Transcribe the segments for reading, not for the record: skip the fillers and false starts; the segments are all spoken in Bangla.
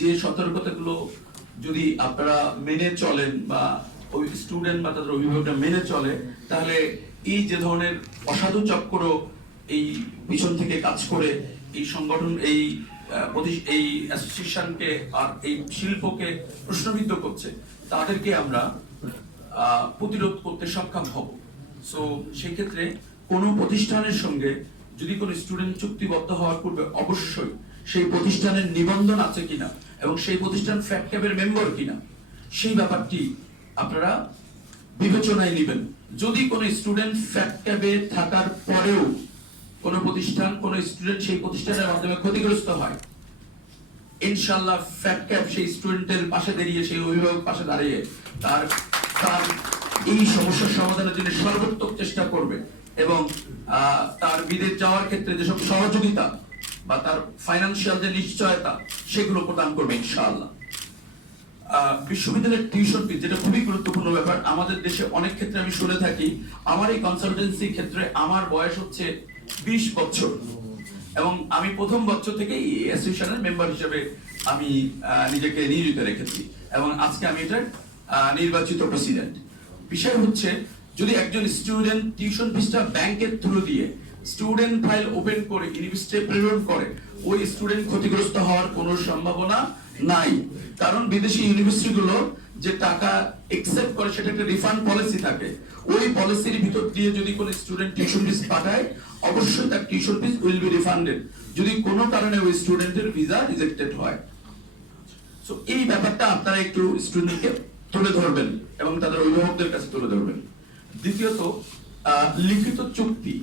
যে সতর্কতাগুলো যদি আপনারা মেনে চলেন বা ওই স্টুডেন্ট বা তাদের অভিভাবকরা মেনে চলে, তাহলে এই যে ধরনের অসাধু চক্র এই পিছন থেকে কাজ করে এই সংগঠন এই অ্যাসোসিয়েশনকে আর এই শিল্পকে প্রশ্নবিদ্ধ করছে, তাদেরকে আমরা প্রতিরোধ করতে সক্ষম হব। সো সেই ক্ষেত্রে কোনো প্রতিষ্ঠানের সঙ্গে যদি কোনো স্টুডেন্ট চুক্তিবদ্ধ হওয়ার পূর্বে অবশ্যই সেই প্রতিষ্ঠানের নিবন্ধন আছে কিনা এবং সেই প্রতিষ্ঠান ফ্যাটক্যাবের মেম্বার কিনা সেই ব্যাপারটি আপনারা বিবেচনায় নেবেন। যদি কোনো স্টুডেন্ট ফ্যাটক্যাবে থাকার পরেও কোনো প্রতিষ্ঠান কোনো স্টুডেন্ট সেই প্রতিষ্ঠানের মাধ্যমে ক্ষতিগ্রস্ত হয়, ইনশাআল্লাহ ফ্যাটক্যাব সেই স্টুডেন্টের পাশে দাঁড়িয়ে, সেই অভিভাবক পাশে দাঁড়িয়ে তার এই সমস্যার সমাধানের জন্য সর্বোত্তম চেষ্টা করবে এবং তার বিদেশ যাওয়ার ক্ষেত্রে যেসব সহযোগিতা বা তার ফাইন্যান্সিয়াল যে নিশ্চয়তা সেগুলো প্রদান করবে ইনশাআল্লাহ। বিশ্ববিদ্যালয়ের টিউশন ফি যেটা খুবই গুরুত্বপূর্ণ ব্যাপার, আমাদের দেশে অনেক ক্ষেত্রে আমি শুনে থাকি, আমার এই কনসালটেন্সি ক্ষেত্রে আমার বয়স হচ্ছে 20 বছর এবং আমি প্রথম বছর থেকে এই অ্যাসোসিয়েশনের মেম্বার হিসেবে আমি নিজেকে নিয়োজিত রেখেছি এবং আজকে আমি এটার নির্বাচিত প্রেসিডেন্ট। বিষয় হচ্ছে, যদি একজন স্টুডেন্ট টিউশন ফিসটা ব্যাংকের থ্রু দিয়ে স্টুডেন্ট ফাইল ওপেন করে ইউনিভার্সিটি প্রেরণ করে, ওই স্টুডেন্ট ক্ষতিগ্রস্ত হওয়ার কোনো সম্ভাবনা নাই। কারণ বিদেশি ইউনিভার্সিটিগুলো যে টাকা একসেপ্ট করে সেটা একটা রিফান্ড পলিসি থাকে, ওই পলিসির ভিতর দিয়ে যদি কোনো স্টুডেন্ট টিউশন ফিস পাঠায় অবশ্যই তার tuition fees will be refunded যদি কোনো কারণে ওই স্টুডেন্টের ভিসা রিজেক্টেড হয়। সো এই ব্যাপারটা আপনারা একটু স্টুডেন্টকে তুলে ধরবেন এবং তাদের অভিভাবকদের কাছে তুলে ধরবেন। দ্বিতীয়ত, লিখিত চুক্তি।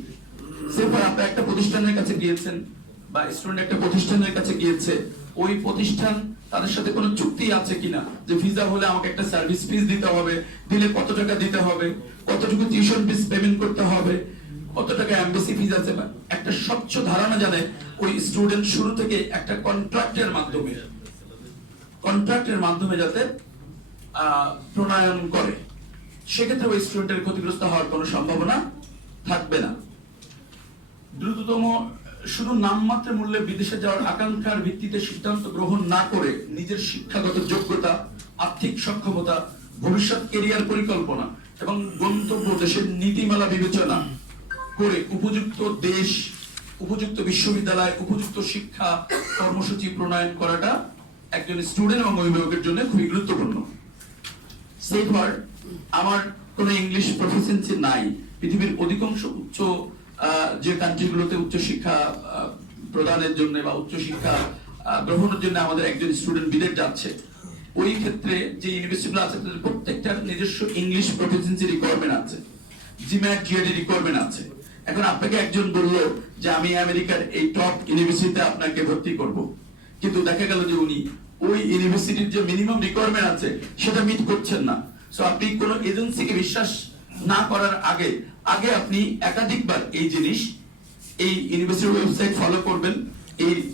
সেরপর আপনারা একটা প্রতিষ্ঠানের কাছে গিয়েছেন বা স্টুডেন্ট একটা প্রতিষ্ঠানের কাছে গিয়েছে, ওই প্রতিষ্ঠান তাদের সাথে কোনো চুক্তি আছে কিনা যে ভিসা হলে আমাকে একটা সার্ভিস ফিস দিতে হবে, দিলে কত টাকা দিতে হবে, কতটুকু টিউশন ফিস পেমেন্ট করতে হবে, কত টাকা এমবেসি ফিস আছে, একটা স্বচ্ছ ধারণা জানে ওই স্টুডেন্ট শুরু থেকে একটা কন্ট্রাক্টের মাধ্যমে যাতে প্রণয়ন করে, সেক্ষেত্রে ওই স্টুডেন্টের ক্ষতিগ্রস্ত হওয়ার কোনো সম্ভাবনা থাকবে না। দ্রুততম, শুধু নামমাত্র মূল্যে বিদেশে যাওয়ার আকাঙ্ক্ষার ভিত্তিতে সিদ্ধান্ত গ্রহণ না করে নিজের শিক্ষাগত যোগ্যতা, আর্থিক সক্ষমতা, ভবিষ্যৎ কেরিয়ার পরিকল্পনা এবং গন্তব্য দেশের নীতিমালা বিবেচনা করে উপযুক্ত দেশ, উপযুক্ত বিশ্ববিদ্যালয়, উপযুক্ত শিক্ষা কর্মসূচি প্রণয়ন করাটা একজন স্টুডেন্ট এবং অভিভাবকের জন্য খুবই গুরুত্বপূর্ণ। সেফার, আমার কোনো ইংলিশ প্রফিসিয়েন্সি নাই। পৃথিবীর অধিকাংশ উচ্চ যে কান্ট্রিগুলোতে উচ্চ শিক্ষা প্রদানের জন্য বা উচ্চ শিক্ষা গ্রহণের জন্য আমাদের একজন স্টুডেন্ট বিদেশ যাচ্ছে, ওই ক্ষেত্রে যে ইউনিভার্সিটিগুলো আছে তাদের প্রত্যেকটার নিজস্ব ইংলিশ প্রফিসিয়েন্সি রিকোয়ারমেন্ট আছে, জিম্যাট জিএডি রিকোয়ারমেন্ট আছে। এখন আপনাকে একজন বললো যে আমি আমেরিকার এই টপ ইউনিভার্সিটিতে আপনাকে ভর্তি করব, কিন্তু দেখা গেল যে উনি ওই ইউনিভার্সিটির যে মিনিমাম রিকোয়ারমেন্ট আছে সেটা মিট করছেন না। সো আপনি কোনো এজেন্সিকে বিশ্বাস না করার আগে আপনি একাধিকবার এই জিনিস, এই ইউনিভার্সিটির ওয়েবসাইট ফলো করবেন,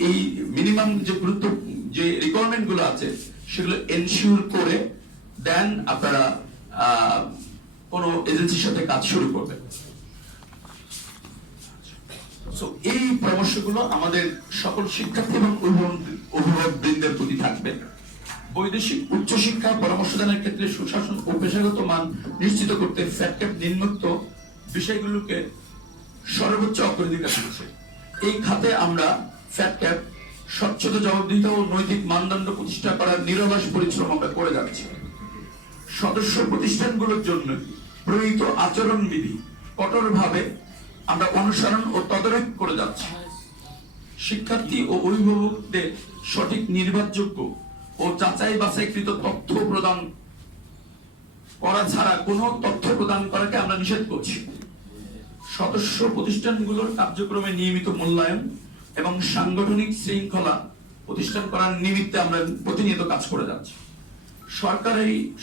এই মিনিমাম যে রিকোয়ারমেন্ট গুলো আছে সেগুলো এনশিওর করে দেন আপনারা কোনো এজেন্সির সাথে কাজ শুরু করবেন। সো এই পরামর্শগুলো আমাদের সকল শিক্ষার্থী এবং অভিভাবকবৃন্দের প্রতি থাকবে। বৈদেশিক উচ্চশিক্ষা পরামর্শদানের ক্ষেত্রে সুশাসন ও পেশাগত মান নিশ্চিত করতে ফ্যাটক্যাব নিম্নোক্ত বিষয়গুলোকে সর্বোচ্চ অগ্রাধিকার দিচ্ছে। এই খাতে আমরা ফ্যাটক্যাব স্বচ্ছতা, জবাবদিহিতা ও নৈতিক মানদণ্ড প্রতিষ্ঠা করার নিরলস পরিশ্রম আমরা করে যাচ্ছি। সদস্য প্রতিষ্ঠানগুলোর জন্য প্রণীত আচরণবিধি কঠোরভাবে আমরা অনুসরণ ও তদারক করে যাচ্ছি। শিক্ষার্থী ও অভিভাবকদের সঠিক, নির্ভরযোগ্য ও যাচাই বাছাইকৃত তথ্য প্রদান করা ছাড়া কোনো তথ্য প্রদান করাকে আমরা নিষেধ করছি। সদস্য প্রতিষ্ঠানগুলোর কার্যক্রমে নিয়মিত মূল্যায়ন এবং সাংগঠনিক শৃঙ্খলা প্রতিষ্ঠান করার নিমিত্তে আমরা প্রতিনিয়ত কাজ করে যাচ্ছি।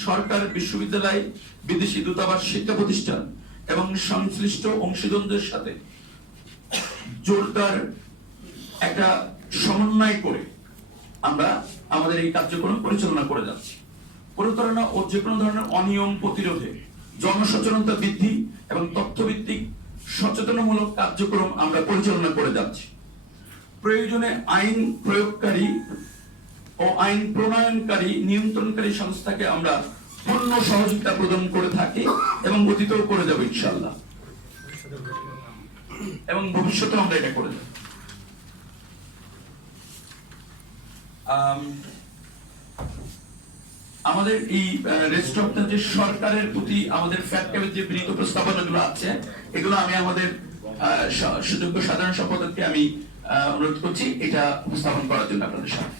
সরকার, বিশ্ববিদ্যালয়, বিদেশি দূতাবাস, শিক্ষা প্রতিষ্ঠান এবং সংশ্লিষ্ট অংশীদারদের সাথে জোরদার একটা সমন্বয় করে আমরা আমাদের এই কার্যক্রম পরিচালনা করে যাচ্ছি। প্রতারণা ও যে কোনো ধরনের অনিয়ম প্রতিরোধে জনসচেতনতা বৃদ্ধি এবং তথ্যভিত্তিক সচেতনমূলক কার্যক্রম আমরা পরিচালনা করে যাচ্ছি। প্রয়োজনে আইন প্রয়োগকারী ও আইন প্রণয়নকারী নিয়ন্ত্রণকারী সংস্থাকে আমরা পূর্ণ সহযোগিতা প্রদান করে থাকি এবং অতীতেও করে যাব ইনশাআল্লাহ, এবং ভবিষ্যতে আমরা এটা করে যাব। আমাদের এই রেস্টুরেন্টটা যে সরকারের প্রতি আমাদের ফ্যাক্টরির যে বিনীত প্রস্তাবনাগুলো আছে, এগুলো আমি আমাদের সুযোগ্য সাধারণ সম্পাদককে আমি অনুরোধ করছি এটা উপস্থাপন করার জন্য আপনাদের সামনে।